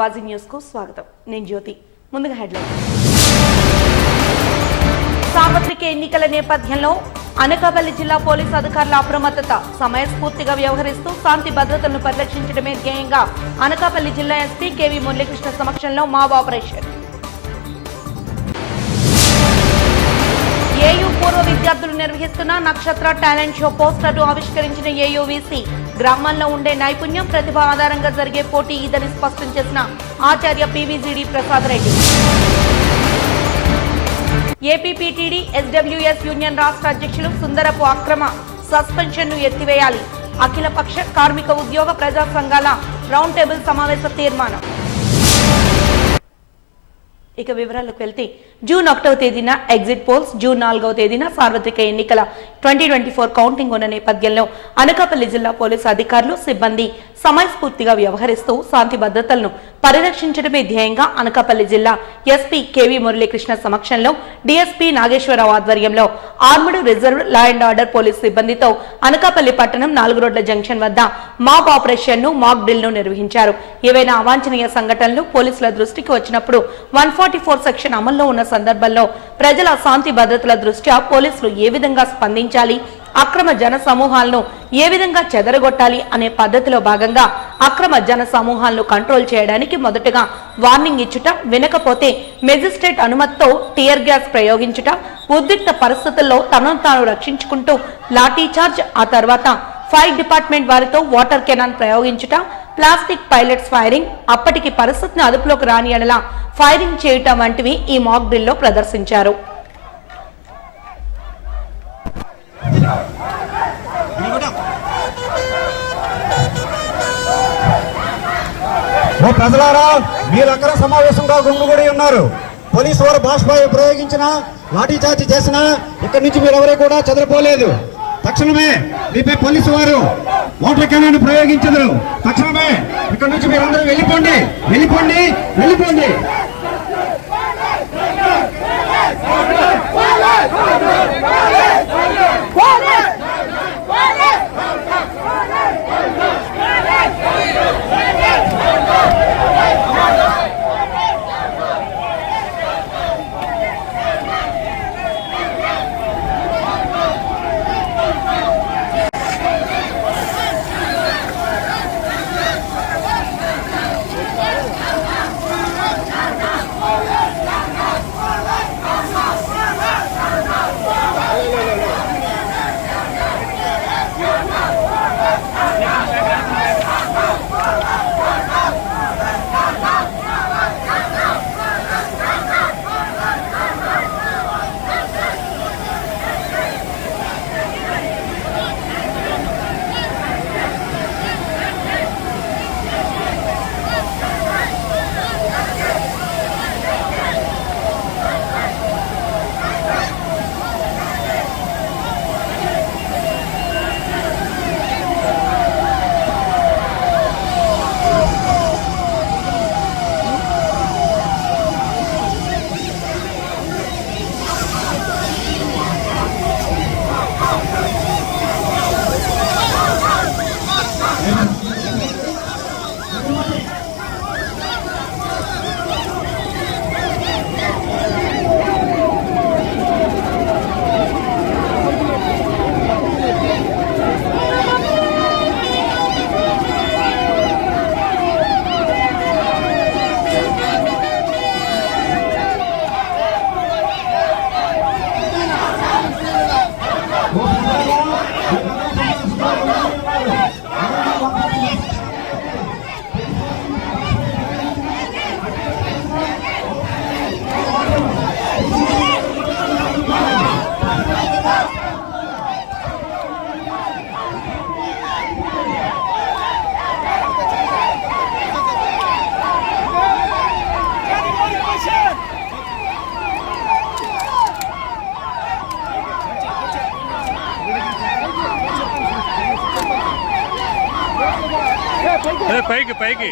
వాజీ news కు స్వాగతం. నేను జ్యోతి. ముందుగా హెడ్లైన్. సార్వత్రిక ఎన్నికల నేపథ్యంలో అనకాపల్లి జిల్లా పోలీసు అధికారుల అప్రమత్తత. సమయస్ఫూర్తిగా వ్యవహరిస్తూ శాంతి భద్రతలను పరిరక్షించడమే ధ్యేయంగా అనకాపల్లి జిల్లా ఎస్పీ కేవీ మురళీకృష్ణ సమక్షంలో మావ్ ఆపరేషన్. ఏయూ పూర్వ విద్యార్థులు నిర్వహిస్తున్న నక్షత్ర టాలెంట్ షో పోస్టర్ను ఆవిష్కరించిన ఏయూవీసీ. గ్రామాల్లో ఉండే నైపుణ్యం, ప్రతిభ ఆధారంగా జరిగే పోటీ ఇదని స్పష్టం చేసిన ఆచార్య PVGD Prasad Reddy. APPTD SWS union రాష్ట్ర అధ్యక్షులు సుందరపు అక్రమ సస్పెన్షన్ను ఎత్తివేయాలి. అఖిలపక్ష కార్మిక ఉద్యోగ ప్రజా సంఘాల రౌండ్ టేబుల్ సమావేశ తీర్మానం. ఇక వివరాలకు వెళ్తే జూన్ 1వ తేదీన ఎగ్జిట్ పోల్స్, జూన్ 4వ తేదీన సార్వత్రిక ఎన్నికల 2024 కౌంటింగ్ ఉన్న నేపథ్యంలో అనకాపల్లి జిల్లా పోలీసు అధికారులు, సిబ్బంది సమయస్ఫూర్తిగా వ్యవహరిస్తూ శాంతి భద్రతలను పరిరక్షించడమే ధ్యేయంగా అనకాపల్లి జిల్లా ఎస్పీ కేవీ మురళీకృష్ణ సమక్షంలో డీఎస్పీ నాగేశ్వరరావు ఆధ్వర్యంలో armed reserve law and order police సిబ్బందితో అనకాపల్లి పట్టణం 4 రోడ్ల జంక్షన్ వద్ద మాప్ ఆపరేషన్ ను, మాక్ డ్రిల్ ను నిర్వహించారు. ఏవైనా అవాంఛనీయ సంఘటనలు పోలీసుల దృష్టికి వచ్చినప్పుడు 144 సెక్షన్ అమల్లో ఉన్న సందర్భంలో ప్రజల శాంతి భద్రతల దృష్ట్యా పోలీసులు ఏ విధంగా స్పందించాలి, అక్రమ జన సమూహాలను ఏ విధంగా చెదరగొట్టాలి అనే పద్ధతిలో భాగంగా అక్రమ జన సమూహాలను కంట్రోల్ చేయడానికి మొదటగా వార్నింగ్ ఇచ్చుట, వినకపోతే మెజిస్ట్రేట్ అనుమతితో టియర్ గ్యాస్ ప్రయోగించుట, ఉద్రిక్త పరిస్థితుల్లో తనను తాను రక్షించుకుంటూ లాఠీ చార్జ్, ఆ తర్వాత ఫైర్ డిపార్ట్మెంట్ వారితో వాటర్ కెనాన్ ప్రయోగించుట, ప్లాస్టిక్ పైలట్స్ ఫైరింగ్, అప్పటికి పరిస్థితిని అదుపులోకి రాని ఎడల ఫైరింగ్ చేయటం వంటివి ఈ మాక్ డ్రిల్లో ప్రదర్శించారు. ప్రజలారా, మీరందరూ సమావేశంగా గుమిగూడి ఉన్నారు. పోలీసు వారు భాషపై ప్రయోగించిన, లాఠీ చార్జీ చేసిన ఇక్కడి నుంచి మీరెవరూ కూడా చెదరిపోలేదు. తక్షణమే మీపై పోలీసు వారు వాటర్ కెనాన్ ప్రయోగించరు. తక్షణమే ఇక్కడ నుంచి మీరందరూ వెళ్ళిపోండి, వెళ్ళిపోండి, వెళ్ళిపోండి. పైకి పైకి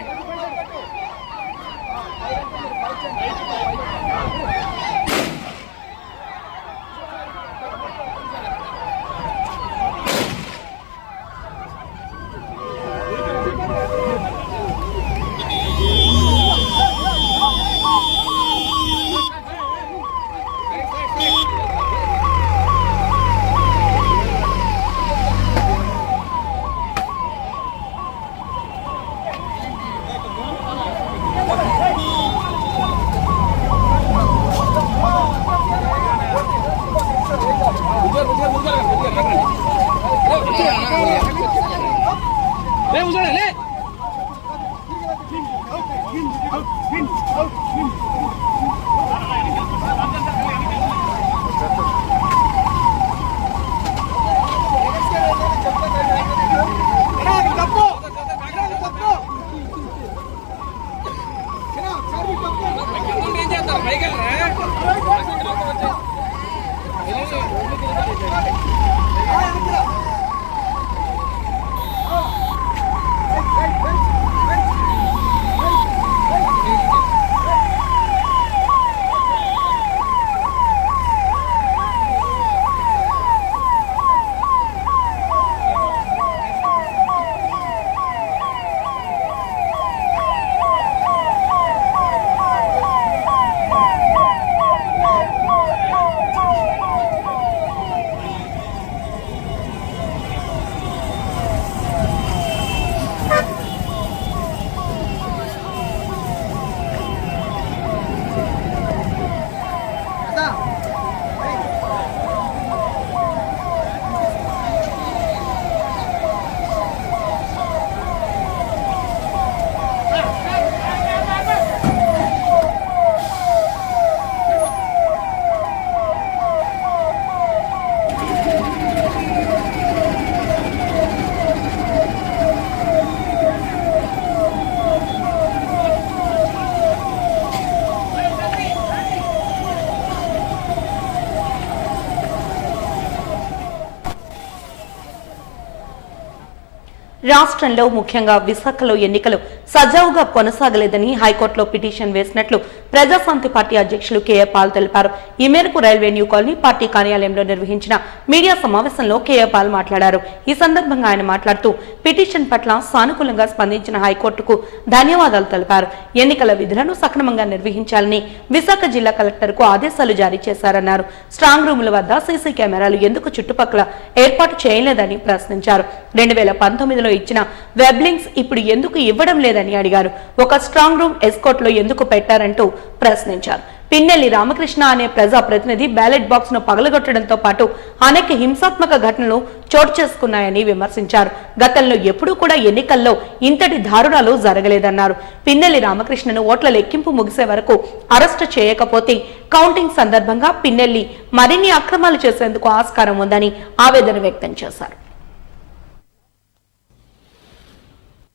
రాష్ట్రంలో ముఖ్యంగా విశాఖలో ఎన్నికలు సజావుగా కొనసాగలేదని హైకోర్టులో పిటిషన్ వేసినట్లు ప్రజాశాంతి పార్టీ అధ్యక్షులు కేఏ పాల్ తెలిపారు. ఈ మేరకు రైల్వే న్యూ కాలనీ పార్టీ కార్యాలయంలో నిర్వహించిన మీడియా సమావేశంలో కేఏ పాల్ మాట్లాడారు. ఈ సందర్భంగా ఆయన మాట్లాడుతూ పిటిషన్ పట్ల సానుకూలంగా స్పందించిన హైకోర్టుకు ధన్యవాదాలు తెలిపారు. ఎన్నికల విధులను సక్రమంగా నిర్వహించాలని విశాఖ జిల్లా కలెక్టర్కు ఆదేశాలు జారీ చేశారన్నారు. స్ట్రాంగ్ రూముల వద్ద సీసీ కెమెరాలు ఎందుకు చుట్టుపక్కల ఏర్పాటు చేయలేదని ప్రశ్నించారు. 2019లో ఇచ్చిన వెబ్ లింక్స్ ఇప్పుడు ఎందుకు ఇవ్వడం లేదని అడిగారు. ఒక స్ట్రాంగ్ రూమ్ ఎస్కోట్ లో ఎందుకు పెట్టారంటూ ప్రశ్నించారు. పిన్నెల్లి రామకృష్ణ అనే ప్రజా ప్రతినిధి బ్యాలెట్ బాక్స్ ను పగలగొట్టడంతో పాటు అనేక హింసాత్మక ఘటనలు చోటు చేసుకున్నాయని విమర్శించారు. గతంలో ఎప్పుడూ కూడా ఎన్నికల్లో ఇంతటి దారుణాలు జరగలేదన్నారు. పిన్నెల్లి రామకృష్ణను ఓట్ల లెక్కింపు ముగిసే వరకు అరెస్టు చేయకపోతే కౌంటింగ్ సందర్భంగా పిన్నెల్లి మరిన్ని అక్రమాలు చేసేందుకు ఆస్కారం ఉందని ఆవేదన వ్యక్తం చేశారు.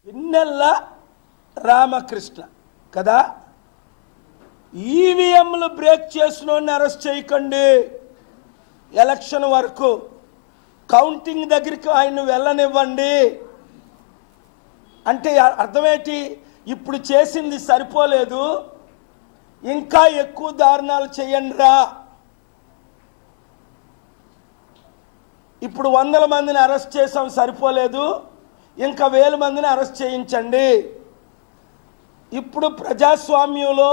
పిన్నెల్ల రామకృష్ణ కదా, ఈవీఎంలు బ్రేక్ చేసినోడిని అరెస్ట్ చేయకండి, ఎలక్షన్ వరకు కౌంటింగ్ దగ్గరికి ఆయన వెళ్ళనివ్వండి అంటే అర్థమేంటి? ఇప్పుడు చేసింది సరిపోలేదు, ఇంకా ఎక్కువ దారుణాలు చేయండిరా. ఇప్పుడు 100 మందిని అరెస్ట్ చేసాం, సరిపోలేదు, ఇంకా 1000 మందిని అరెస్ట్ చేయించండి. ఇప్పుడు ప్రజాస్వామ్యంలో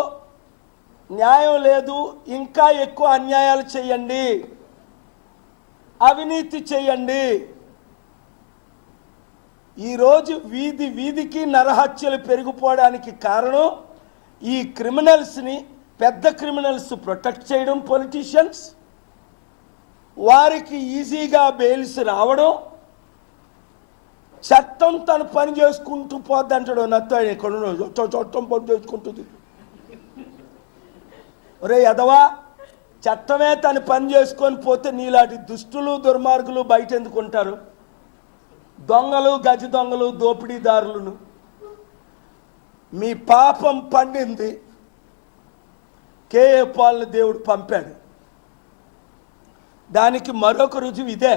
న్యాయం లేదు, ఇంకా ఎక్కువ అన్యాయాలు చేయండి, అవినీతి చేయండి. ఈరోజు వీధి వీధికి నరహత్యలు పెరిగిపోవడానికి కారణం ఈ క్రిమినల్స్ని, పెద్ద క్రిమినల్స్ ప్రొటెక్ట్ చేయడం, పొలిటీషియన్స్ వారికి ఈజీగా బెయిల్స్ రావడం, చట్టం తను పని చేసుకుంటూ పోద్ది అంటాడు. నత్త చట్టం పని చేసుకుంటుంది. ఒరే ఎదవా, చట్టమే తను పని చేసుకొని పోతే నీలాంటి దుష్టులు దుర్మార్గులు బయట ఎందుకుంటారు? దొంగలు, గజ దొంగలు, దోపిడీదారులను. మీ పాపం పండింది, కేఏ పాల్ దేవుడు పంపాడు. దానికి మరొక రుజువు ఇదే.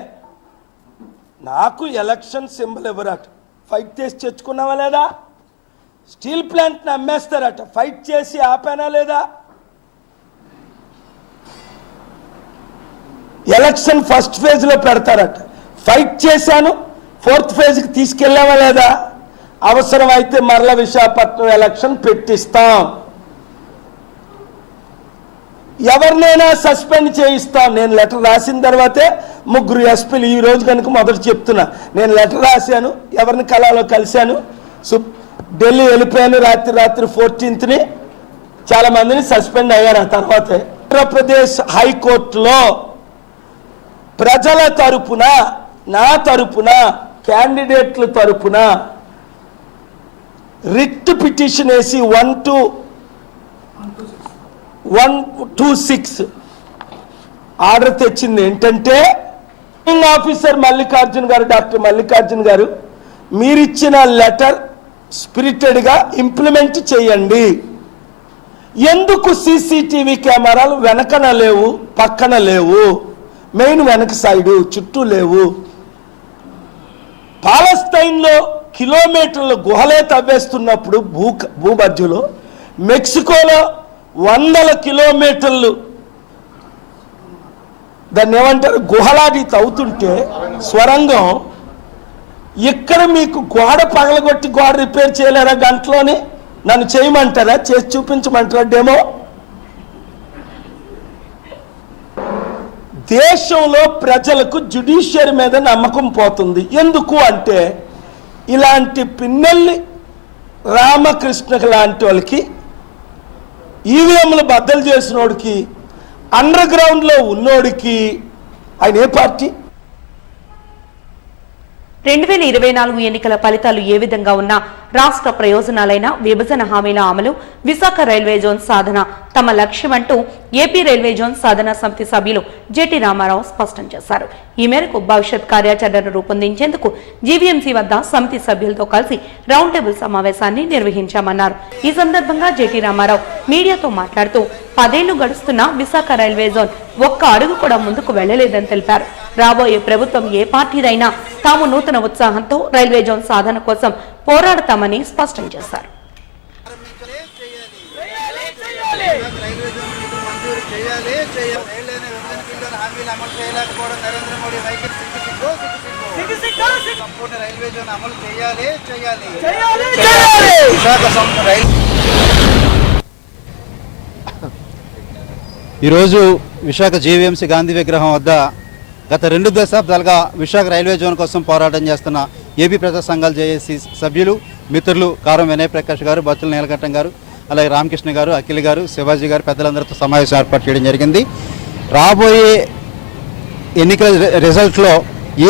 నాకు ఎలక్షన్ సింబల్ ఎవరట, ఫైట్ చేసి తెచ్చుకున్నావా లేదా? స్టీల్ ప్లాంట్ని అమ్మేస్తారట, ఫైట్ చేసి ఆపానా లేదా? ఎలక్షన్ ఫస్ట్ ఫేజ్లో పెడతారట, ఫైట్ చేశాను, 4th ఫేజ్కి తీసుకెళ్ళావా లేదా? అవసరమైతే మరల విశాఖపట్నం ఎలక్షన్ పెట్టిస్తాం, ఎవరినైనా సస్పెండ్ చేయిస్తాం. నేను లెటర్ రాసిన తర్వాతే 3 ఎస్పీలు ఈ రోజు కనుక మొదట చెప్తున్నా, నేను లెటర్ రాశాను, ఎవరిని కళలో కలిశాను, ఢిల్లీ వెళ్ళిపోయాను, రాత్రి 14th చాలా మందిని సస్పెండ్ అయ్యారు. ఆ తర్వాతే ఆంధ్రప్రదేశ్ హైకోర్టులో ప్రజల తరపున, నా తరపున, క్యాండిడేట్ల తరపున రిట్ పిటిషన్ వేసి 126 ఆర్డర్ తెచ్చింది. ఏంటంటే, ఆఫీసర్ మల్లికార్జున్ గారు, డాక్టర్ మల్లికార్జున్ గారు, మీరిచ్చిన లెటర్ స్పిరిటెడ్గా ఇంప్లిమెంట్ చేయండి. ఎందుకు సీసీటీవీ కెమెరాలు వెనకన లేవు, పక్కన లేవు, మెయిన్ వెనక సైడు చుట్టూ లేవు? పాలస్తీన్లో కిలోమీటర్ల గుహలే తవ్వేస్తున్నప్పుడు భూమధ్యలో, మెక్సికోలో 100 కిలోమీటర్లు దాన్ని ఏమంటారు గుహలాది తవ్వుతుంటే స్వరంగం, ఇక్కడ మీకు గోడ పగలగొట్టి గోడ రిపేర్ చేయలేరా గంటలోనే? నన్ను చేయమంటారా? చేసి చూపించమంటారా డెమో? దేశంలో ప్రజలకు జ్యుడిషియరీ మీద నమ్మకం పోతుంది. ఎందుకు అంటే, ఇలాంటి పిన్నెల్లి రామకృష్ణ లాంటి వాళ్ళకి, ఈవీఎంలు బద్దలు చేసినోడికి, అండర్ గ్రౌండ్లో ఉన్నోడికి ఆయన ఏ పార్టీ? 2024 ఎన్నికల ఫలితాలు ఏ విధంగా ఉన్నా రాష్ట్ర ప్రయోజనాలైన విభజన హామీల అమలు, విశాఖ రైల్వే జోన్ సాధన తమ లక్ష్యమంటూ ఏపీ రైల్వే జోన్ సాధన సమితి సభ్యులు జెటి రామారావు స్పష్టం చేశారు. ఈ మేరకు భవిష్యత్ కార్యాచరణను రూపొందించేందుకు జీవీఎంసీ వద్ద సమితి సభ్యులతో కలిసి రౌండ్ టేబుల్ సమావేశాన్ని నిర్వహించామన్నారు. ఈ సందర్భంగా జెటి రామారావు మీడియాతో మాట్లాడుతూ 10 ఏళ్లు గడుస్తున్నా విశాఖ రైల్వే జోన్ ఒక్క అడుగు కూడా ముందుకు వెళ్లలేదని తెలిపారు. రాబోయే ప్రభుత్వం ఏ పార్టీదైనా తాము నూతన ఉత్సాహంతో రైల్వే జోన్ సాధన కోసం పోరాడతామని స్పష్టం చేశారు. ఈరోజు విశాఖ జీవీఎంసీ గాంధీ విగ్రహం వద్ద గత 2 దశాబ్దాలుగా విశాఖ రైల్వే జోన్ కోసం పోరాటం చేస్తున్న ఏపీ ప్రజా సంఘాల జేఏసీ సభ్యులు మిత్రులు కారం వినయ్ ప్రకాష్ గారు, బత్తుల నీలకంఠం గారు, అలాగే రామకృష్ణ గారు, అఖిల్ గారు, శివాజీ గారు పెద్దలందరితో సమావేశం ఏర్పాటు చేయడం జరిగింది. రాబోయే ఎన్నికల రిజల్ట్లో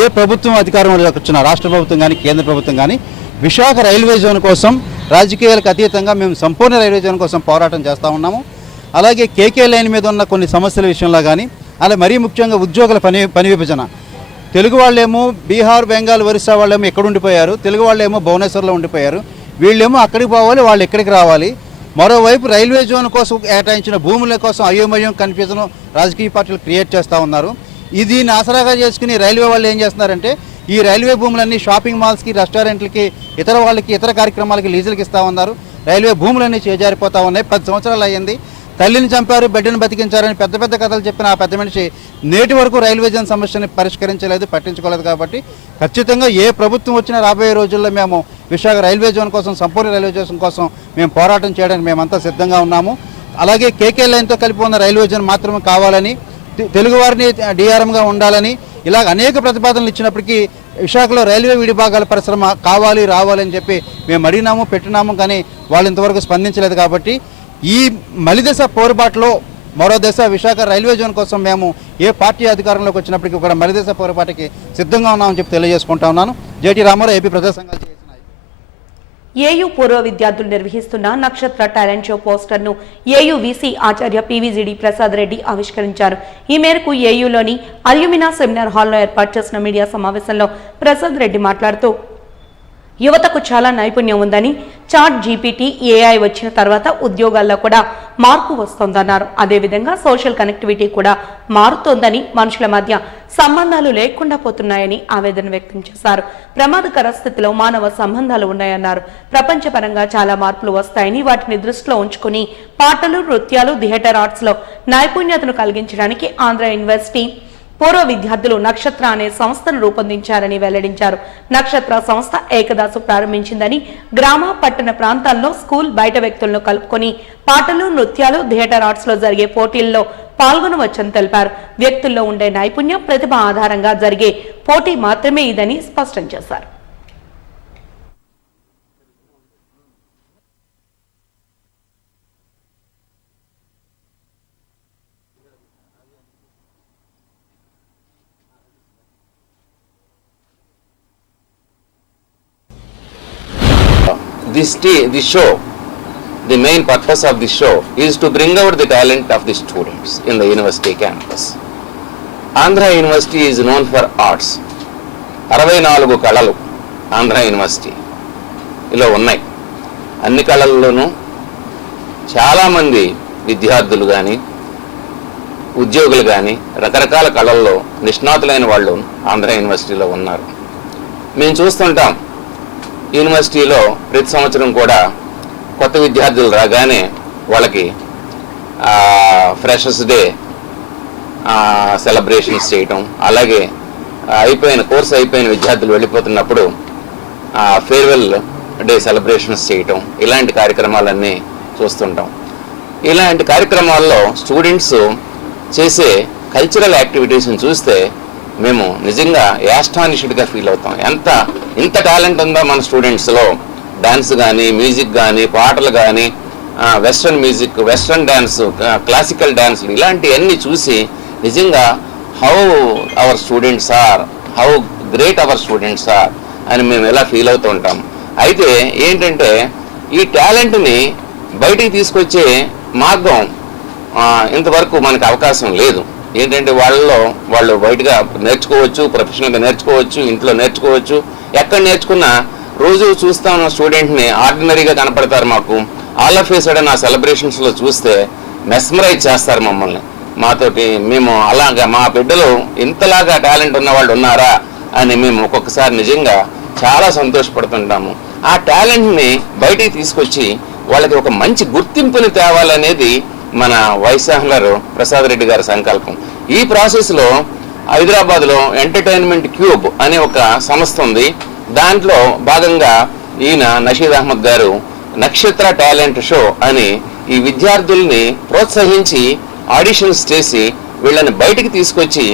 ఏ ప్రభుత్వం అధికారంలోకి వచ్చినా రాష్ట్ర ప్రభుత్వం కానీ కేంద్ర ప్రభుత్వం కానీ విశాఖ రైల్వే జోన్ కోసం రాజకీయాలకు అతీతంగా మేము సంపూర్ణ రైల్వే జోన్ కోసం పోరాటం చేస్తూ ఉన్నాము. అలాగే కేకే లైన్ మీద ఉన్న కొన్ని సమస్యల విషయంలో కానీ, అలా మరీ ముఖ్యంగా ఉద్యోగుల పని విభజన, తెలుగు వాళ్ళేమో బీహార్, బెంగాల్, ఒరిస్సా వాళ్ళేమో ఎక్కడ ఉండిపోయారు, తెలుగు వాళ్ళేమో భువనేశ్వర్లో ఉండిపోయారు, వీళ్ళేమో అక్కడికి పోవాలి, వాళ్ళు ఎక్కడికి రావాలి. మరోవైపు రైల్వే జోన్ కోసం కేటాయించిన భూముల కోసం అయోమయం, కన్ఫ్యూజన్ రాజకీయ పార్టీలు క్రియేట్ చేస్తూ ఉన్నారు. ఇది ఆసరాగా చేసుకుని రైల్వే వాళ్ళు ఏం చేస్తున్నారంటే ఈ రైల్వే భూములన్నీ షాపింగ్ మాల్స్కి, రెస్టారెంట్లకి, ఇతర వాళ్ళకి, ఇతర కార్యక్రమాలకి లీజులకి ఇస్తూ ఉన్నారు. రైల్వే భూములన్నీ చేజారిపోతూ ఉన్నాయి. 10 సంవత్సరాలు అయ్యింది. తల్లిని చంపారు, బిడ్డను బతికించారని పెద్ద పెద్ద కథలు చెప్పిన ఆ పెద్ద మనిషి నేటి వరకు రైల్వే జోన్ సమస్యని పరిష్కరించలేదు, పట్టించుకోలేదు. కాబట్టి ఖచ్చితంగా ఏ ప్రభుత్వం వచ్చినా రాబోయే రోజుల్లో మేము విశాఖ రైల్వే జోన్ కోసం, సంపూర్ణ రైల్వే జోన్ కోసం మేము పోరాటం చేయడానికి మేమంతా సిద్ధంగా ఉన్నాము. అలాగే కేకే లైన్తో కలిపి ఉన్న రైల్వే జోన్ మాత్రమే కావాలని, తెలుగువారిని డిఆర్ఎంగా ఉండాలని, ఇలాగ అనేక ప్రతిపాదనలు ఇచ్చినప్పటికీ విశాఖలో రైల్వే విడిభాగాల పరిశ్రమ కావాలి, రావాలని చెప్పి మేము అడిగినాము, పెట్టినాము, కానీ వాళ్ళు ఇంతవరకు స్పందించలేదు. కాబట్టి ఈ మలిదశ పోరుబాటులో మరో దశ విశాఖ రైల్వే జోన్ కోసం మేము ఏ పార్టీ అధికారంలోకి వచ్చినప్పటికీ కూడా మలిదశ పోరుబాటుకి సిద్ధంగా ఉన్నామని చెప్పి తెలియజేసుకుంటా ఉన్నాను. జేటీ రామారావు, ఏపీ ప్రజా సంఘాలు. ఏయూ పూర్వ విద్యార్థులు నిర్వహిస్తున్న నక్షత్ర టాలెంట్ షో పోస్టర్ను ఏయూ వీసీ ఆచార్య పీవీజీడీ ప్రసాద్ రెడ్డి ఆవిష్కరించారు. ఈ మేరకు ఏయూలోని అల్యూమినా సెమినార్ హాల్లో ఏర్పాటు చేసిన మీడియా సమావేశంలో ప్రసాద్ రెడ్డి మాట్లాడుతూ యువతకు చాలా నైపుణ్యం ఉందని, చాట్ జీపీటీ, ఏఐ వచ్చిన తర్వాత ఉద్యోగాల్లో కూడా మార్పు వస్తోందన్నారు. అదేవిధంగా సోషల్ కనెక్టివిటీ కూడా మారుతోందని, మనుషుల మధ్య సంబంధాలు లేకుండా పోతున్నాయని ఆవేదన వ్యక్తం చేశారు. ప్రమాదకర స్థితిలో మానవ సంబంధాలు ఉన్నాయన్నారు. ప్రపంచపరంగా చాలా మార్పులు వస్తాయని, వాటిని దృష్టిలో ఉంచుకుని పాటలు, నృత్యాలు, థియేటర్ ఆర్ట్స్ లో నైపుణ్యతను కలిగించడానికి ఆంధ్ర యూనివర్సిటీ పూర్వ విద్యార్థులు నక్షత్ర అనే సంస్థను రూపొందించారని వెల్లడించారు. నక్షత్ర సంస్థ ఏకదాసు ప్రారంభించిందని, గ్రామ, పట్టణ ప్రాంతాల్లో స్కూల్ బయట వ్యక్తులను కలుపుకొని పాటలు, నృత్యాలు, థియేటర్ ఆర్ట్స్ లో జరిగే పోటీల్లో పాల్గొనవచ్చని తెలిపారు. వ్యక్తుల్లో ఉండే నైపుణ్యం, ప్రతిభ ఆధారంగా జరిగే పోటీ మాత్రమే ఇదని స్పష్టం చేశారు. This show, the main purpose of this show is to bring out the talent of the students in the university campus. Andhra University is known for arts. 64 కళలు ఆంధ్ర యూనివర్సిటీలో ఉన్నాయి. అన్ని కళల్లోనూ చాలామంది విద్యార్థులు కానీ, ఉద్యోగులు కానీ రకరకాల కళల్లో నిష్ణాతులైన వాళ్ళు ఆంధ్ర యూనివర్సిటీలో ఉన్నారు. మేము చూస్తుంటాం యూనివర్సిటీలో ప్రతి సంవత్సరం కూడా కొత్త విద్యార్థులు రాగానే వాళ్ళకి ఫ్రెషర్స్ డే సెలబ్రేషన్స్ చేయటం, అలాగే కోర్సు అయిపోయిన విద్యార్థులు వెళ్ళిపోతున్నప్పుడు ఫేర్వెల్ డే సెలబ్రేషన్స్ చేయటం, ఇలాంటి కార్యక్రమాలన్నీ చూస్తుంటాం. ఇలాంటి కార్యక్రమాల్లో స్టూడెంట్స్ చేసే కల్చరల్ యాక్టివిటీస్ని చూస్తే మేము నిజంగా యాస్టానిష్డ్గా ఫీల్ అవుతాం. ఇంత టాలెంట్ ఉందో మన స్టూడెంట్స్లో. డాన్స్ కానీ, మ్యూజిక్ కానీ, పాటలు కానీ, western music, western dance, classical డ్యాన్స్లు, ఇలాంటివన్నీ చూసి నిజంగా how our students are, how great our students are అని మేము ఎలా ఫీల్ అవుతూ ఉంటాం. అయితే ఏంటంటే ఈ టాలెంట్ని బయటికి తీసుకొచ్చే మార్గం ఇంతవరకు మనకు అవకాశం లేదు. ఏంటంటే వాళ్ళు బయటగా నేర్చుకోవచ్చు, ప్రొఫెషనల్గా నేర్చుకోవచ్చు, ఇంట్లో నేర్చుకోవచ్చు. ఎక్కడ నేర్చుకున్నా రోజు చూస్తా ఉన్న స్టూడెంట్ని ఆర్డినరీగా కనపడతారు మాకు. ఆల్ ఆఫ్ ఏ సడన్ ఆ సెలబ్రేషన్స్లో చూస్తే మెస్మరైజ్ చేస్తారు మమ్మల్ని. మాతోటి మేము అలాగా మా బిడ్డలు ఇంతలాగా టాలెంట్ ఉన్న వాళ్ళు ఉన్నారా అని మేము ఒక్కొక్కసారి నిజంగా చాలా సంతోషపడుతుంటాము. ఆ టాలెంట్ని బయటికి తీసుకొచ్చి వాళ్ళకి ఒక మంచి గుర్తింపుని తేవాలనేది మన వైస్ ఛాన్సలర్ ప్రసాద్ రెడ్డి గారి సంకల్పం. ఈ ప్రాసెస్లో హైదరాబాద్లో ఎంటర్టైన్మెంట్ క్యూబ్ అనే ఒక సంస్థ ఉంది. దాంట్లో భాగంగా ఈయన నషీద్ అహ్మద్ గారు నక్షత్ర టాలెంట్ షో అని ఈ విద్యార్థుల్ని ప్రోత్సహించి ఆడిషన్స్ చేసి వీళ్ళని బయటికి తీసుకొచ్చి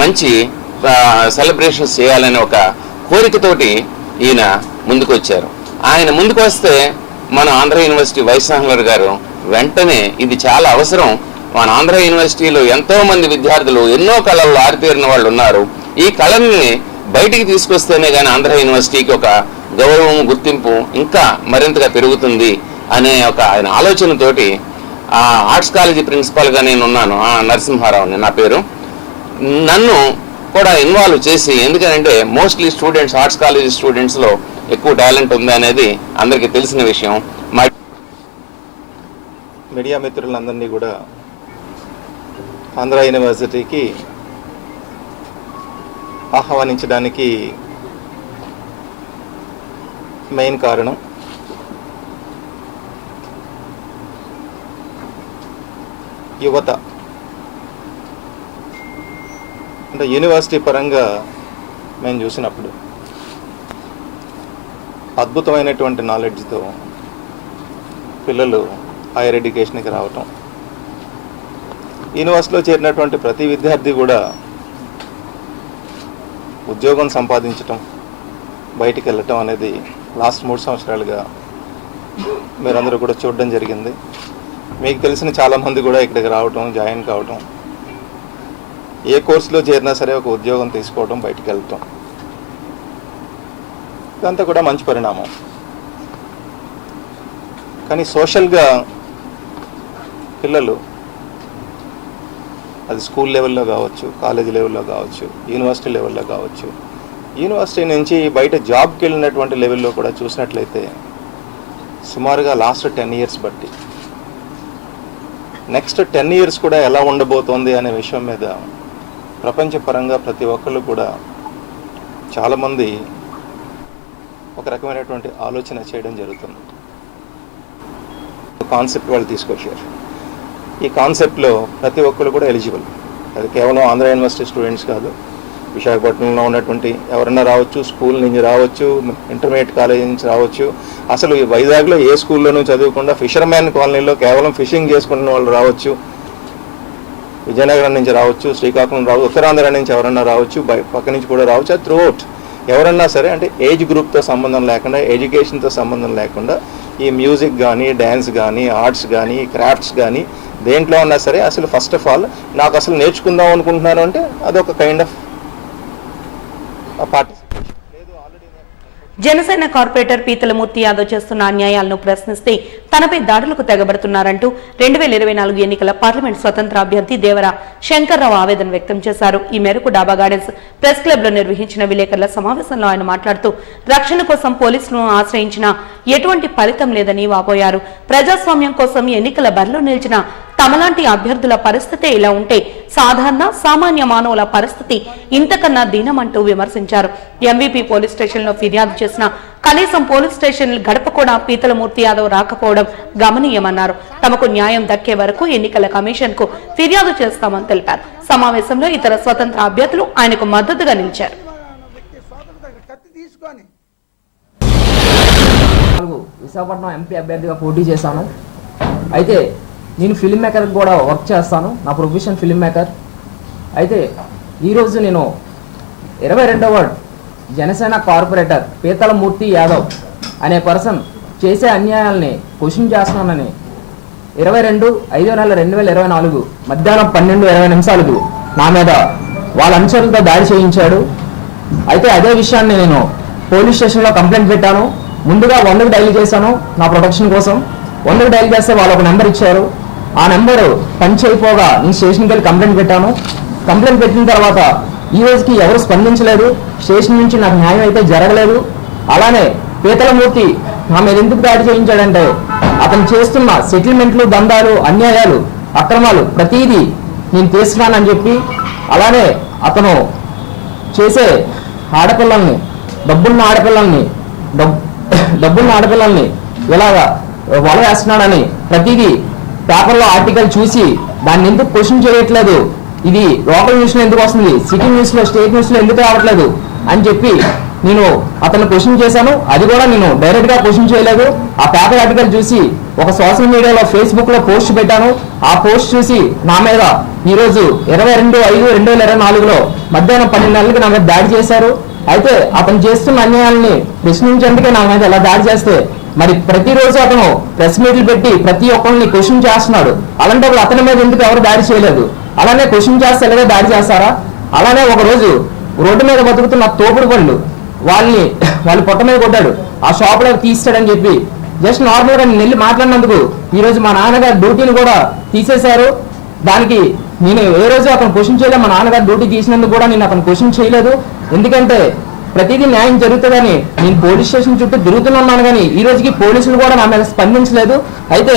మంచి సెలబ్రేషన్స్ చేయాలనే ఒక కోరికతోటి ఈయన ముందుకు వచ్చారు. ఆయన ముందుకు వస్తే మన ఆంధ్ర యూనివర్సిటీ వైస్ ఛాన్సలర్ గారు వెంటనే ఇది చాలా అవసరం, మన ఆంధ్ర యూనివర్సిటీలో ఎంతో మంది విద్యార్థులు ఎన్నో కళల్లో ఆరితేరిన వాళ్ళు ఉన్నారు, ఈ కళల్ని బయటికి తీసుకొస్తేనే కానీ ఆంధ్ర యూనివర్సిటీకి ఒక గౌరవం గుర్తింపు ఇంకా మరింతగా పెరుగుతుంది అనే ఒక ఆయన ఆలోచనతోటి ఆ ఆర్ట్స్ కాలేజీ ప్రిన్సిపాల్గా నేను ఉన్నాను, నరసింహారావుని నా పేరు, నన్ను కూడా ఇన్వాల్వ్ చేసి, ఎందుకంటే మోస్ట్లీ స్టూడెంట్స్ ఆర్ట్స్ కాలేజీ స్టూడెంట్స్లో ఎక్కువ టాలెంట్ ఉంది అనేది అందరికీ తెలిసిన విషయం. మీడియా మిత్రులందరినీ కూడా ఆంధ్ర యూనివర్సిటీకి ఆహ్వానించడానికి మెయిన్ కారణం యువత. అంటే యూనివర్సిటీ పరంగా మేము చూసినప్పుడు అద్భుతమైనటువంటి నాలెడ్జ్తో పిల్లలు హైయర్ ఎడ్యుకేషన్కి రావటం, యూనివర్సిటీలో చేరినటువంటి ప్రతి విద్యార్థి కూడా ఉద్యోగం సంపాదించటం, బయటికి వెళ్ళటం అనేది లాస్ట్ 3 సంవత్సరాలుగా మీరందరూ కూడా చూడడం జరిగింది. మీకు తెలిసిన చాలామంది కూడా ఇక్కడికి రావటం, జాయిన్ కావటం, ఏ కోర్సులో చేరినా సరే ఒక ఉద్యోగం తీసుకోవడం, బయటికి వెళ్ళటం, ఇదంతా కూడా మంచి పరిణామం. కానీ సోషల్గా పిల్లలు అది స్కూల్ లెవెల్లో కావచ్చు, కాలేజీ లెవెల్లో కావచ్చు, యూనివర్సిటీ లెవెల్లో కావచ్చు, యూనివర్సిటీ నుంచి బయట జాబ్కి వెళ్ళినటువంటి లెవెల్లో కూడా చూసినట్లయితే సుమారుగా లాస్ట్ 10 years బట్టి నెక్స్ట్ 10 years కూడా ఎలా ఉండబోతోంది అనే విషయం మీద ప్రపంచపరంగా ప్రతి ఒక్కళ్ళు కూడా చాలామంది ఒక రకమైనటువంటి ఆలోచన చేయడం జరుగుతుంది. కాన్సెప్ట్ వాళ్ళు తీసుకొచ్చారు. ఈ కాన్సెప్ట్లో ప్రతి ఒక్కరు కూడా ఎలిజిబుల్. అది కేవలం ఆంధ్ర యూనివర్సిటీ స్టూడెంట్స్ కాదు, విశాఖపట్నంలో ఉన్నటువంటి ఎవరన్నా రావచ్చు, స్కూల్ నుంచి రావచ్చు, ఇంటర్మీడియట్ కాలేజ్ నుంచి రావచ్చు, అసలు ఈ వైజాగ్లో ఏ స్కూల్లోనూ చదువుకుండా ఫిషర్మ్యాన్ కాలనీలో కేవలం ఫిషింగ్ చేసుకుంటున్న వాళ్ళు రావచ్చు, విజయనగరం నుంచి రావచ్చు, శ్రీకాకుళం రావచ్చు, ఉత్తరాంధ్ర నుంచి ఎవరన్నా రావచ్చు, పక్క నుంచి కూడా రావచ్చు. అది త్రూఅవుట్ ఎవరన్నా సరే, అంటే ఏజ్ గ్రూప్తో సంబంధం లేకుండా, ఎడ్యుకేషన్తో సంబంధం లేకుండా ఈ మ్యూజిక్ కానీ, డ్యాన్స్ కానీ, ఆర్ట్స్ కానీ, క్రాఫ్ట్స్ కానీ దేంట్లో ఉన్నా సరే అసలు ఫస్ట్ ఆఫ్ ఆల్ నాకు అసలు నేర్చుకుందాం అనుకుంటున్నాను అంటే అదొక kind of participation. Janasena corporator Peethala Murthy Yadav చేస్తున్న అన్యాయాలను ప్రశ్నిస్తే తనపై దాడులకు తెగబడుతున్నారంటూ 2024 ఎన్నికల పార్లమెంట్ స్వతంత్ర అభ్యర్థి దేవర శంకర్రావు ఆవేదన వ్యక్తం చేశారు. ఈ మేరకు డాబా గార్డెన్స్ ప్రెస్ క్లబ్ లో నిర్వహించిన విలేకరుల సమావేశంలో ఆయన మాట్లాడుతూ రక్షణ కోసం పోలీసులను ఆశ్రయించినా ఎటువంటి ఫలితం లేదని వాపోయారు. ప్రజాస్వామ్యం కోసం ఎన్నికల బరిలో నిలిచిన తమలాంటి అభ్యర్థుల పరిస్థితే ఇలా ఉంటే సాధారణ సామాన్య మానవుల పరిస్థితి ఇంతకన్నా దీనమంటూ విమర్శించారు. ఎంవీపీ పోలీస్ స్టేషన్ లో ఫిర్యాదు చేసిన కనీసం పోలీస్ స్టేషన్ గడప కూడా పీతలమూర్తి యాదవ్ రాకపోవడం గమనీయమన్నారు. తమకు న్యాయం దక్కే వరకు ఎన్నికల కమిషన్ కు ఫిర్యాదు చేస్తామని తెలిపారు. సమావేశంలో ఇతర స్వతంత్ర అభ్యర్థులు ఆయనకు మద్దతుగా నిలిచారు. విశాఖపట్నం ఎంపీ అభ్యర్థిగా పోటీ చేశాను. అయితే నేను ఫిల్మ్ మేకర్ కూడా వర్క్ చేస్తాను. నా ప్రొఫెషన్ ఫిల్మ్ మేకర్. అయితే ఈరోజు నేను 22వ వార్డ్ జనసేన కార్పొరేటర్ పీతలమూర్తి యాదవ్ అనే పర్సన్ చేసే అన్యాయాల్ని క్వశ్చన్ చేస్తున్నానని 22/5/2024 మధ్యాహ్నం 12:20 నా మీద వాళ్ళ అనుచరులతో దాడి చేయించాడు. అయితే అదే విషయాన్ని నేను పోలీస్ స్టేషన్లో కంప్లైంట్ పెట్టాను. ముందుగా 100కి డైల్ చేశాను నా ప్రొటెక్షన్ కోసం. 100కి డైల్ చేస్తే వాళ్ళు ఒక నెంబర్ ఇచ్చారు. ఆ నెంబరు పని చేయకపోగా నేను స్టేషన్కి వెళ్ళి కంప్లైంట్ పెట్టాను. కంప్లైంట్ పెట్టిన తర్వాత ఈ రోజుకి ఎవరు స్పందించలేదు. స్టేషన్ నుంచి నాకు న్యాయం అయితే జరగలేదు. అలానే పీతలమూర్తి నా మీద ఎందుకు దాడి చేయించాడంటే అతను చేస్తున్న సెటిల్మెంట్లు, దందాలు, అన్యాయాలు, అక్రమాలు ప్రతిదీ నేను తీసుకున్నానని చెప్పి, అలానే అతను చేసే ఆడపిల్లల్ని డబ్బున్న ఆడపిల్లల్ని ఇలాగా వల వేస్తున్నాడని ప్రతిదీ పేపర్లో ఆర్టికల్ చూసి దాన్ని ఎందుకు క్వశ్చన్ చేయట్లేదు, ఇది లోకల్ న్యూస్లో ఎందుకు వస్తుంది, సిటీ న్యూస్లో స్టేట్ న్యూస్లో ఎందుకు రావట్లేదు అని చెప్పి నేను అతను క్వశ్చన్ చేశాను. అది కూడా నేను డైరెక్ట్గా క్వశ్చన్ చేయలేదు. ఆ పేపర్ ఆర్టికల్ చూసి ఒక సోషల్ మీడియాలో ఫేస్బుక్లో పోస్ట్ పెట్టాను. ఆ పోస్ట్ చూసి నా మీద ఈరోజు 22/5/2024లో మధ్యాహ్నం 12 గంటలకి నా మీద దాడి చేశారు. అయితే అతను చేస్తున్న అన్యాయాలని ప్రశ్నించేందుకే నా మీద ఎలా దాడి చేస్తే, మరి ప్రతిరోజు అతను ప్రెస్ మీట్లు పెట్టి ప్రతి ఒక్కరిని క్వశ్చన్ చేస్తున్నాడు. అలాంటప్పుడు అతని మీద ఎందుకు ఎవరు దాడి చేయలేదు? అలానే క్వశ్చన్ చేస్తే ఎలాగే దాడి చేస్తారా? అలానే ఒక రోజు రోడ్డు మీద బతుకుతున్న తోపుడు పళ్ళు వాళ్ళు పొట్ట మీద కొట్టాడు, ఆ షాప్లో తీస్తాడని చెప్పి జస్ట్ నార్మల్గా నేను వెళ్ళి మాట్లాడినందుకు ఈరోజు మా నాన్నగారు డ్యూటీని కూడా తీసేశారు. దానికి నేను ఏ రోజు అతను క్వశ్చన్ చేయలేదు. మా నాన్నగారు డ్యూటీ తీసినందుకు కూడా నేను అతను క్వశ్చన్ చేయలేదు. ఎందుకంటే ప్రతిదీ న్యాయం జరుగుతుందని నేను పోలీస్ స్టేషన్ చుట్టూ తిరుగుతున్నాను, కానీ ఈ రోజుకి పోలీసులు కూడా నా మీద స్పందించలేదు. అయితే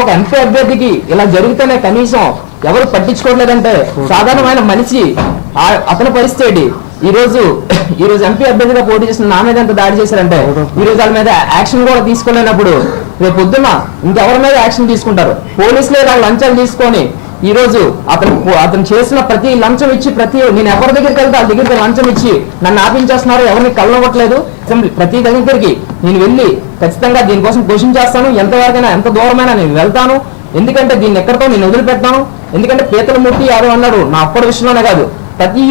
ఒక ఎంపీ అభ్యర్థికి ఇలా జరిగితేనే కనీసం ఎవరు పట్టించుకోవట్లేదంటే సాధారణమైన మనిషి అతని పరిస్థితి ఈ రోజు ఎంపీ అభ్యర్థిగా పోటీ చేసిన నా మీద ఎంత దాడి చేశారంటే ఈ రోజు వాళ్ళ మీద యాక్షన్ కూడా తీసుకోలేనప్పుడు రేపు పొద్దున్న ఇంకెవరి మీద యాక్షన్ తీసుకుంటారు? పోలీసులే వాళ్ళ లంచాలు తీసుకొని ఈ రోజు అతను చేసిన ప్రతి లంచం ఇచ్చి నేను ఎవరి దగ్గరికి వెళ్తే వాళ్ళ దగ్గరికి లంచం ఇచ్చి నన్ను ఆపించేస్తున్నారు, ఎవరిని కలవట్లేదు. ప్రతి దగ్గరికి నేను వెళ్ళి ఖచ్చితంగా దీనికోసం క్వశ్చన్ చేస్తాను. ఎంతవరకైనా ఎంత దూరమైనా నేను వెళ్తాను. ఎందుకంటే దీన్ని ఎక్కడితో నేను వదిలిపెట్టాను. ఎందుకంటే పీతలమూర్తి యాదవ్ అన్నాడు నా అప్పటి విషయంలోనే కాదు, ప్రతి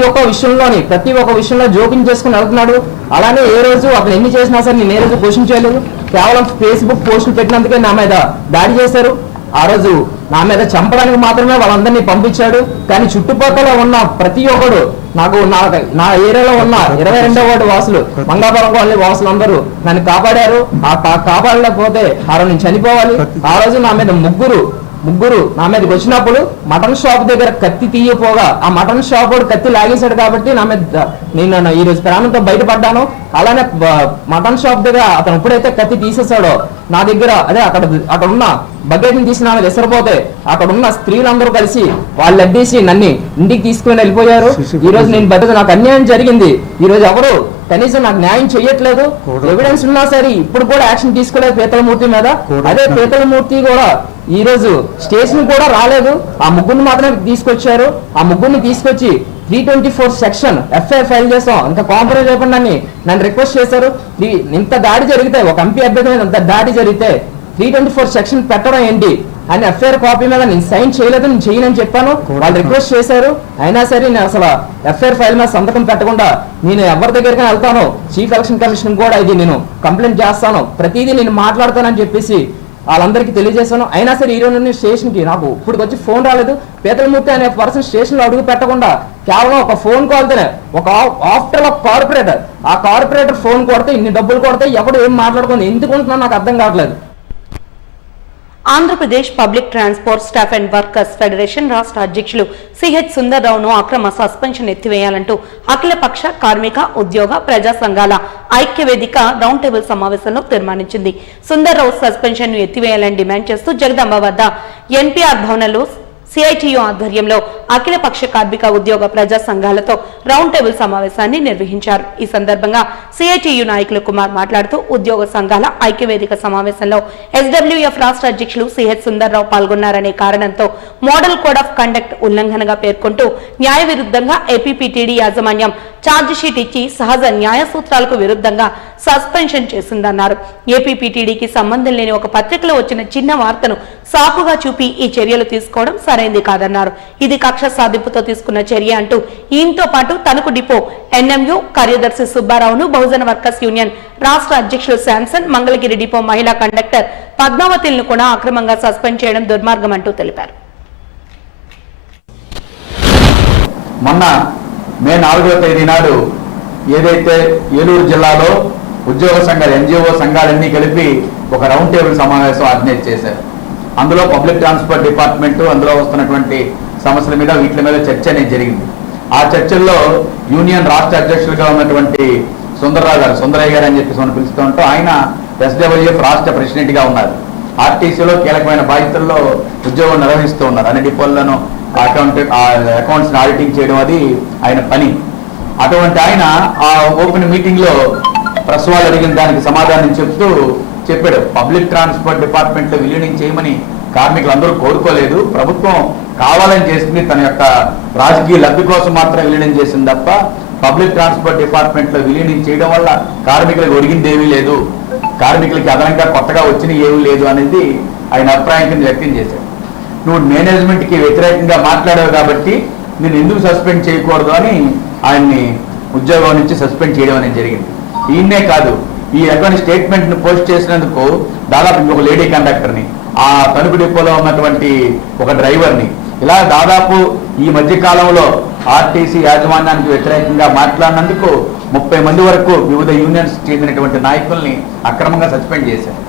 ఒక్క విషయంలో జోక్యం చేసుకుని వెళ్తున్నాడు. అలానే ఏ రోజు అతను ఎన్ని చేసినా సరే నేను ఏ రోజు క్వశ్చన్ చేయలేదు. కేవలం ఫేస్బుక్ పోస్టులు పెట్టినందుకే నా మీద దాడి చేశారు. ఆ రోజు నా మీద చంపడానికి మాత్రమే వాళ్ళందరినీ పంపించాడు. కానీ చుట్టుపక్కల ఉన్న ప్రతి ఒక్కడు నా ఏరియాలో ఉన్న 22వ వార్డు వాసులు, మంగాపురం కాలనీ వాసులు అందరూ నన్ను కాపాడారు. కాపాడలేకపోతే ఆ రోజు నేను చనిపోవాలి. ఆ రోజు నా మీద ముగ్గురు నా మీదకి వచ్చినప్పుడు మటన్ షాప్ దగ్గర కత్తి తీయపోగా ఆ మటన్ షాప్ వాడు కత్తి లాగేశాడు కాబట్టి నా మీద నేను ఈ రోజు ప్రాణంతో బయటపడ్డాను. అలానే మటన్ షాప్ దగ్గర అతను ఎప్పుడైతే కత్తి తీసేశాడో నా దగ్గర అక్కడ ఉన్న బకెట్ ని తీసి నా మీద ఎసరిపోతే అక్కడ ఉన్న స్త్రీలందరూ కలిసి వాళ్ళు అడ్డేసి నన్ను ఇంటికి తీసుకుని వెళ్ళిపోయారు. ఈ రోజు నేను నాకు అన్యాయం జరిగింది. ఈ రోజు ఎవరు కనీసం నాకు న్యాయం చెయ్యట్లేదు. ఎవిడెన్స్ ఉన్నా సరే ఇప్పుడు కూడా యాక్షన్ తీసుకోలేదు పీతలమూర్తి మీద. అదే పీతలమూర్తి కూడా ఈ రోజు స్టేషన్ కూడా రాలేదు. ఆ ముగ్గురిని మాత్రమే తీసుకొచ్చారు. ఆ ముగ్గురిని తీసుకొచ్చి 324 సెక్షన్ ఎఫ్ఐఆర్ ఫైల్ చేస్తాం, ఇంకా కాంప్రమైజ్ అయిపోయింది నన్ను రిక్వెస్ట్ చేశారు. ఇంత దాడి జరిగితే ఒక ఎంపీ అభ్యర్థి మీద ఇంత దాడి జరిగితే 324 సెక్షన్ పెట్టడం ఏంటి అని ఎఫ్ఐఆర్ కాపీ మీద నేను సైన్ చేయలేదు, నేను చేయనని చెప్పాను. వాళ్ళు రిక్వెస్ట్ చేశారు. అయినా సరే నేను అసలు ఎఫ్ఐఆర్ ఫైల్ మీద సంతకం పెట్టకుండా నేను ఎవరి దగ్గరికి వెళ్తాను, చీఫ్ ఎలక్షన్ కమిషన్ కూడా ఇది నేను కంప్లైంట్ చేస్తాను, ప్రతిదీ నేను మాట్లాడతానని చెప్పేసి వాళ్ళందరికీ తెలియజేశాను. అయినా సరే ఈ రోజు స్టేషన్కి నాకు ఇప్పుడు వచ్చి ఫోన్ రాలేదు. పీతలమూర్తి అనే పర్సన్ స్టేషన్లో అడుగు పెట్టకుండా కేవలం ఒక ఫోన్ కాల్తోనే ఒక ఆఫ్టర్ కార్పొరేటర్, ఆ కార్పొరేటర్ ఫోన్ కొడితే ఇన్ని డబ్బులు కొడితే ఎవడు ఏం మాట్లాడుకుంది ఎందుకుంటున్నా నాకు అర్థం కావట్లేదు. Andhra Pradesh public transport staff and workers federation రాష్ట్ర అధ్యక్షులు సిహెచ్ సుందర్రావును అక్రమ సస్పెన్షన్ ఎత్తివేయాలంటూ అఖిలపక్ష కార్మిక ఉద్యోగ ప్రజా సంఘాల ఐక్యవేదిక రౌండ్ టేబుల్ సమావేశంలో తీర్మానించింది. సుందర్రావు సస్పెన్షన్ ను ఎత్తివేయాలని డిమాండ్ చేస్తూ జగదాంబ వద్ద ఎన్పీఆర్ భవనంలో సిఐటియు ఆధ్వర్యంలో అఖిలపక్ష కార్మిక ఉద్యోగ ప్రజా సంఘాలతో రౌండ్ టేబుల్ సమావేశాన్ని నిర్వహించారు. ఈ సందర్భంగా సిఐటియు నాయకులు కుమార్ మాట్లాడుతూ ఉద్యోగ సంఘాల ఐక్యవేదిక సమావేశంలో ఎస్డబ్ల్యూఎఫ్ రాష్ట్ర అధ్యక్షులు సిహెచ్ సుందర్రావు పాల్గొన్నారనే కారణంతో మోడల్ కోడ్ ఆఫ్ కండక్ట్ ఉల్లంఘనగా పేర్కొంటూ న్యాయ విరుద్ధంగా ఏపీపీటీడీ యాజమాన్యం ఛార్జ్ షీట్ ఇచ్చి సహజ న్యాయ సూత్రాలకు విరుద్ధంగా సస్పెన్షన్ చేసిందన్నారు. ఏపీపీటీడీకి సంబంధం లేని ఒక పత్రికలో వచ్చిన చిన్న వార్తను సాకుగా చూపి ఈ చర్యలు తీసుకోవడం సరైంది కాదన్నారు. ఇది కక్ష సాధింపుతో తీసుకున్న చర్య అంటూ ఈయనతో పాటు తణుకు డిపో ఎన్ఎంయు కార్యదర్శి సుబ్బారావును, బహుజన వర్కర్స్ యూనియన్ రాష్ట్ర అధ్యక్షులు శాంసన్, మంగళగిరి డిపో మహిళా కండక్టర్ పద్మావతిలను కూడా అక్రమంగా సస్పెండ్ చేయడం దుర్మార్గం అంటూ తెలిపారు. మొన్న మే 4వ తేదీ నాడు ఏదైతే ఏలూరు జిల్లాలో ఉద్యోగ సంఘాలు ఎన్జిఓ సంఘాలన్నీ కలిపి ఒక రౌండ్ టేబుల్ సమావేశం ఆర్గనైజ్ చేశారు. అందులో పబ్లిక్ ట్రాన్స్పోర్ట్ డిపార్ట్మెంట్ అందులో వస్తున్నటువంటి సమస్యల మీద వీటి మీద చర్చ అనేది జరిగింది. ఆ చర్చల్లో యూనియన్ రాష్ట్ర అధ్యక్షులుగా ఉన్నటువంటి సుందరయ్య గారు అని చెప్పేసి మనం పిలుస్తూ ఉంటాం. ఆయన ఎస్డబ్ల్యూఎఫ్ రాష్ట్ర ప్రెసిడెంట్ గా ఉన్నారు. ఆర్టీసీలో కీలకమైన బాధ్యతల్లో ఉద్యోగం నిర్వహిస్తూ ఉన్నారు. అన్ని డిపోలను అకౌంట్స్ని ఆడిటింగ్ చేయడం అది ఆయన పని. అటువంటి ఆయన ఆ ఓపెన్ మీటింగ్లో ప్రెస్ వాళ్ళు అడిగిన దానికి సమాధానం చెప్తూ చెప్పాడు, పబ్లిక్ ట్రాన్స్పోర్ట్ డిపార్ట్మెంట్లో విలీనం చేయమని కార్మికులందరూ కోరుకోలేదు, ప్రభుత్వం కావాలని చేసింది, తన యొక్క రాజకీయ లబ్ధి కోసం మాత్రం విలీనం చేసింది తప్ప పబ్లిక్ ట్రాన్స్పోర్ట్ డిపార్ట్మెంట్లో విలీనం చేయడం వల్ల కార్మికులకు ఒరిగింది ఏమీ లేదు, కార్మికులకి అదనంగా కొత్తగా వచ్చినవి ఏమీ లేదు అనేది ఆయన అభిప్రాయం కింద వ్యక్తం చేశాడు. నువ్వు మేనేజ్మెంట్కి వ్యతిరేకంగా మాట్లాడావు కాబట్టి నేను ఎందుకు సస్పెండ్ చేయకూడదు అని ఆయన్ని ఉద్యోగం నుంచి సస్పెండ్ చేయడం అనేది జరిగింది. ఈయన్నే కాదు, ఈ రకమైన స్టేట్మెంట్ను పోస్ట్ చేసినందుకు దాదాపు ఇంకొక లేడీ కండక్టర్ని, ఆ తణుకు డిపోలో ఉన్నటువంటి ఒక డ్రైవర్ని, ఇలా దాదాపు ఈ మధ్య కాలంలో ఆర్టీసీ యాజమాన్యానికి వ్యతిరేకంగా మాట్లాడినందుకు 30 మంది వరకు వివిధ యూనియన్స్ చెందినటువంటి నాయకుల్ని అక్రమంగా సస్పెండ్ చేశారు.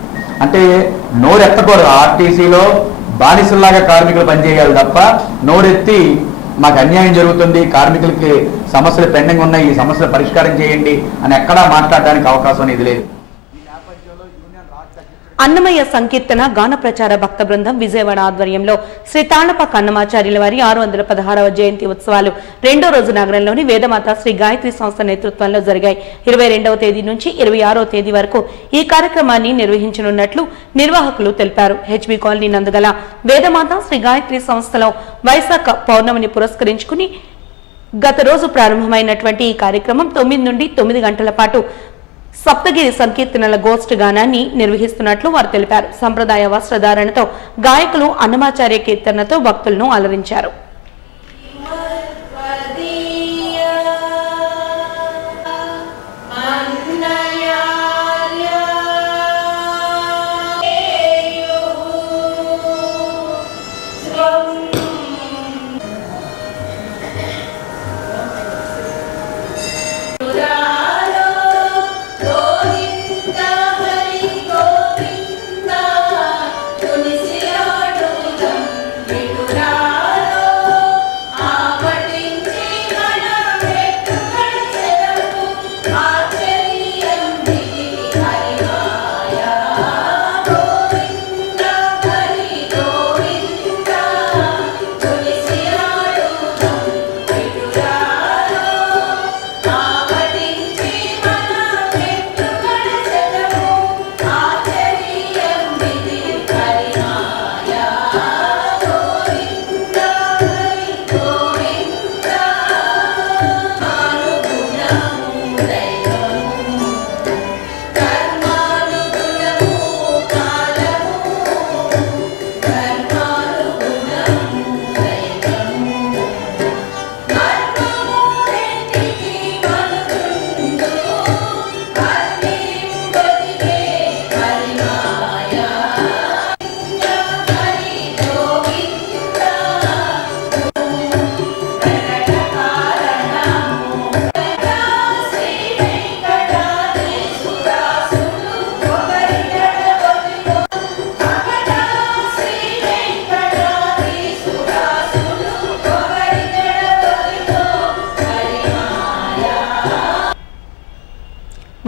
అంటే నోరెత్తకూడదు, ఆర్టీసీలో బానిసల్లాగా కార్మికులు పనిచేయాలి తప్ప నోరెత్తి మాకు అన్యాయం జరుగుతుంది, కార్మికులకి సమస్యలు పెండింగ్ ఉన్నాయి, ఈ సమస్యలు పరిష్కారం చేయండి అని ఎక్కడా మాట్లాడడానికి అవకాశం అనేది లేదు. అన్నమయ్య సంకీర్తన గాన ప్రచార భక్త బృందం విజయవాడ ఆధ్వర్యంలో శ్రీ తాళ్లపాక అన్నమాచార్యుల వారి 616వ జయంతి ఉత్సవాలు రెండో రోజు నగరంలోని వేదమాత శ్రీ గాయత్రి సంస్థ నేతృత్వంలో జరిగాయి. 22వ తేదీ నుంచి 26వ తేదీ వరకు ఈ కార్యక్రమాన్ని నిర్వహించనున్నట్లు నిర్వాహకులు తెలిపారు. హెచ్బి కాలనీ నందుగల వేదమాత శ్రీ గాయత్రి సంస్థలో వైశాఖ పౌర్ణమిని పురస్కరించుకుని గత రోజు ప్రారంభమైనటువంటి ఈ కార్యక్రమం 9 నుండి 9 గంటల పాటు సప్తగిరి సంకీర్తనల గోష్ఠ గానాన్ని నిర్వహిస్తున్నట్లు వారు తెలిపారు. సంప్రదాయ వస్త్రధారణతో గాయకులు అన్నమాచార్య కీర్తనతో భక్తులను అలరించారు.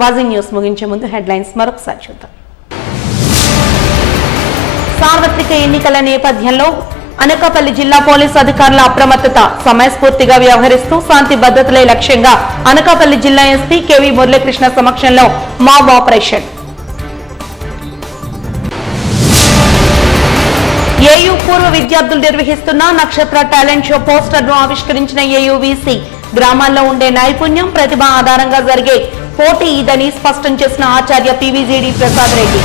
వాజింగ్ న్యూస్ ముగించే ముందు హెడ్లైన్స్ మరొకసారి చూద్దాం. సార్వత్రిక ఎన్నికల నేపథ్యంలో అనకాపల్లి జిల్లా పోలీసు అధికారుల అప్రమత్తత, సమయస్ఫూర్తిగా వ్యవహరిస్తూ శాంతి భద్రతలే లక్ష్యంగా అనకాపల్లి జిల్లా ఎస్పీ కేవీ మురళీకృష్ణ సమక్షంలో మాబ్ ఆపరేషన్. ఏయూ పూర్వ విద్యార్థులు నిర్వహిస్తున్న నక్షత్ర టాలెంట్ షో పోస్టర్ ను ఆవిష్కరించిన ఏయూవీసీ, గ్రామాల్లో ఉండే నైపుణ్యం ప్రతిభ ఆధారంగా జరిగే పోటీ ఇదని స్పష్టం చేసిన ఆచార్య PVGD Prasad Reddy.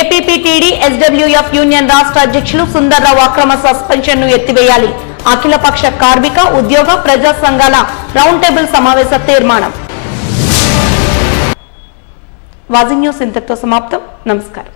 APPTD SWF union రాష్ట్ర అధ్యక్షులు సుందర్రావు అక్రమ సస్పెన్షన్ ను ఎత్తివేయాలి, అఖిలపక్ష కార్మిక ఉద్యోగ ప్రజా సంఘాల రౌండ్ టేబుల్ సమావేశ తీర్మానం. వాజింగ్ న్యూస్ ఇంతటితో సమాప్తం. నమస్కారం.